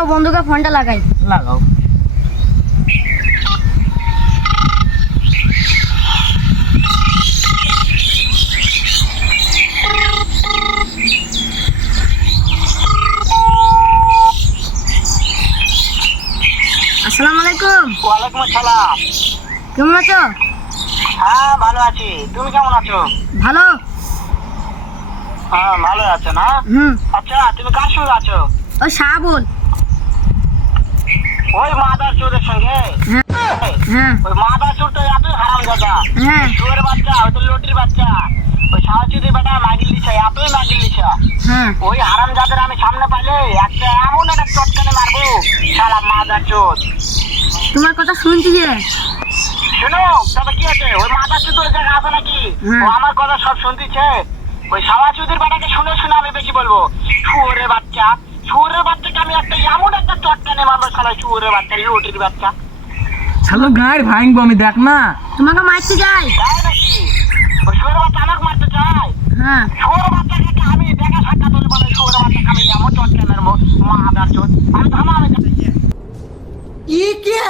দাঁড়াও বন্ধুকে ফোনটা লাগাই। লাগাও। আসসালামু আলাইকুম। ওয়ালাইকুম আসসালাম। কেমন আছো? হ্যাঁ ভালো আছি, তুমি কেমন আছো? ভালো। হ্যাঁ ভালো আছো না? আচ্ছা তুমি কার সঙ্গে আছো? ওই শাহাবুল। ওই মাদার চোরের সঙ্গে? হ্যাঁ ওই মাদার চোর তো এতই হারাম দাদা। হ্যাঁ চোরের বাচ্চা, ওই তো লটির বাচ্চা, ওই সাহায্যদি বেটা মাগিল দিছে, এতই মাগিল দিছে। হ্যাঁ ওই হারাম যাদের আমি সামনে পাইলে একটা এমন একটা চটকানে মারবো, শালা মাদার চোর। তোমার কথা শুনছি যে। শোনো তবে কি আছে, ওই মাদার চোর ওই জায়গা আছে নাকি? হ্যাঁ। ও আমার কথা সব শুনতেছে। ওই সাহায্যদির বেটাকে শুনে শুনে আমি বেশি বলবো, শুয়োরের বাচ্চা, শুয়োরের বাচ্চাকে আমি একটা এমন একটা চটকানে মারবো, শালা শুয়োরের বাচ্চা, লটির বাচ্চা। শালো গায়ের ভাঙবো আমি, দেখ না। তোমাকে মারতে যাই। তাই নাকি? ওই শুয়োরের বাচ্চা আমাকে মারতে চায়? হ্যাঁ শুয়োরের বাচ্চাকে আমি দেখা সাক্ষাৎ হলে বলে শুয়োরের বাচ্চাকে আমি এমন চটকানে মারবো, মাদার চোর। আমি থামা, আমি ই কে